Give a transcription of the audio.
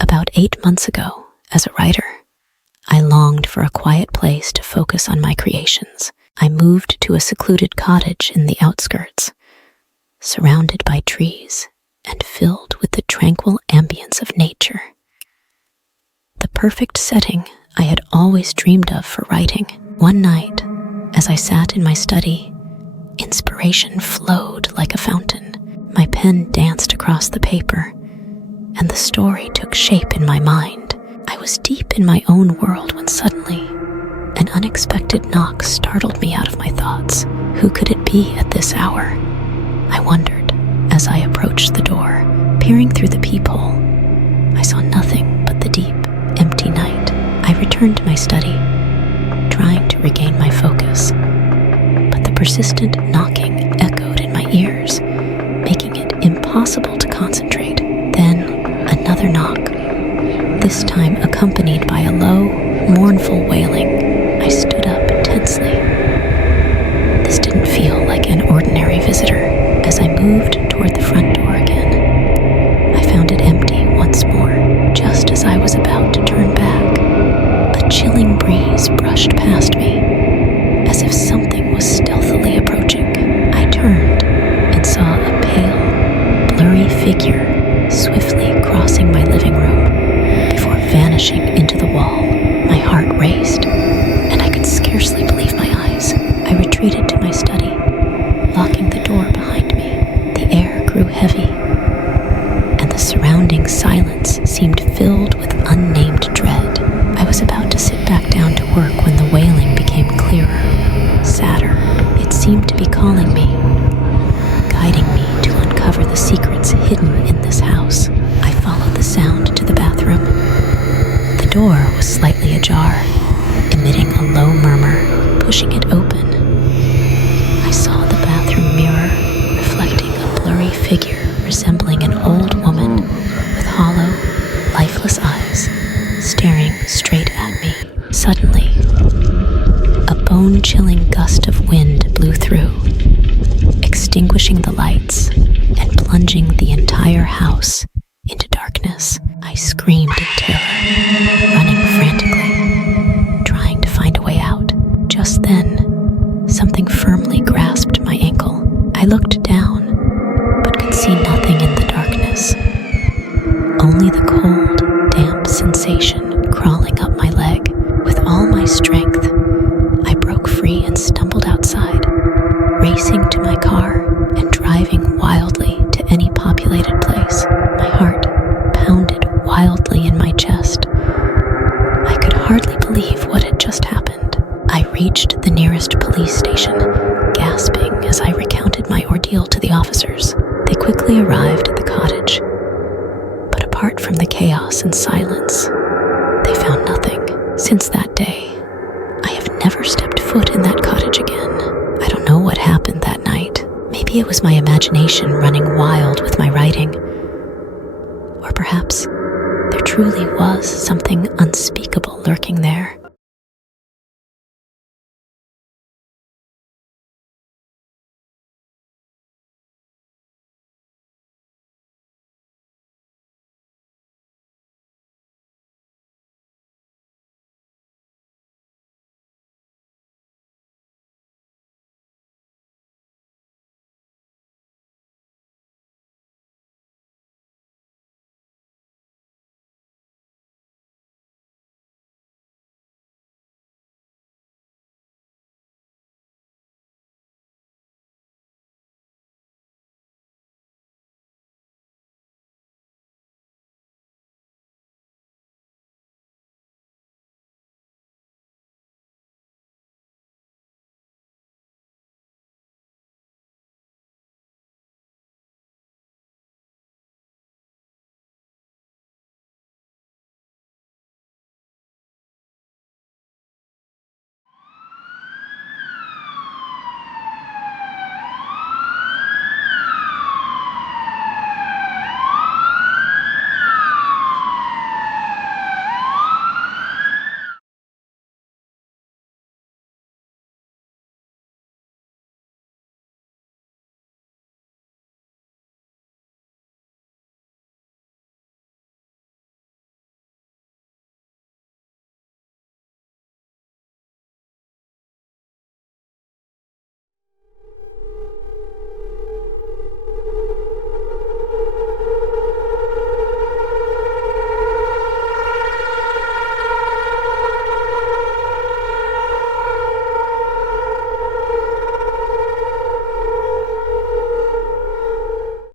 About 8 months ago, as a writer, I longed for a quiet place to focus on my creations. I moved to a secluded cottage in the outskirts, surrounded by trees and filled with the tranquil ambience of nature. The perfect setting I had always dreamed of for writing. One night, as I sat in my study, inspiration flowed like a fountain. My pen danced across the paper, and the story took shape in my mind. I was deep in my own world when suddenly, an unexpected knock startled me out of my thoughts. Who could it be at this hour? I wondered as I approached the door. Peering through the peephole, I saw nothing but the deep, empty night. I returned to my study, trying to regain my focus, but the persistent knocking echoed in my ears, making it impossible to concentrate. Then another knock, this time accompanied by a low, mournful wailing. I stood up tensely. This didn't feel like an ordinary visitor. As I moved toward the front door again, I found it empty once more. Just as I was about to turn back, a chilling breeze brushed past me, as if something was stealthily approaching. I turned and saw a pale, blurry figure swiftly crossing my living room before vanishing into the wall. My heart raced, and I could scarcely believe my eyes. I retreated to my study, locking the door behind me. The air grew heavy, and the surrounding silence seemed filled with unnamed dread. I was about to sit back down to work when the wailing became clearer, sadder. It seemed to be calling me, guiding me to uncover the secrets hidden in this house. I followed the sound to the bathroom. The door was slightly ajar, emitting a low murmur. Pushing it open, I saw the bathroom mirror reflecting a blurry figure resembling an old woman with hollow, lifeless eyes staring straight at me. Suddenly, a bone-chilling gust of wind blew through, extinguishing the lights and plunging the entire house into darkness. I screamed in terror, running frantically, trying to find a way out. Just then, something firmly grasped my ankle. I looked down, but could see nothing in the darkness. Only the cold, damp sensation crawling up my leg. With all my strength, I broke free and stumbled outside, racing to my car and driving wildly to any populated place. My heart pounded wildly in my chest. I could hardly believe what had just happened. I reached the nearest police station, gasping as I recounted my ordeal to the officers. They quickly arrived at the cottage, but apart from the chaos and silence, they found nothing. Since that day, I have never stepped foot in that cottage again. I don't know what happened that night. Maybe it was my imagination running wild with my writing. Or perhaps there truly was something unspeakable lurking there,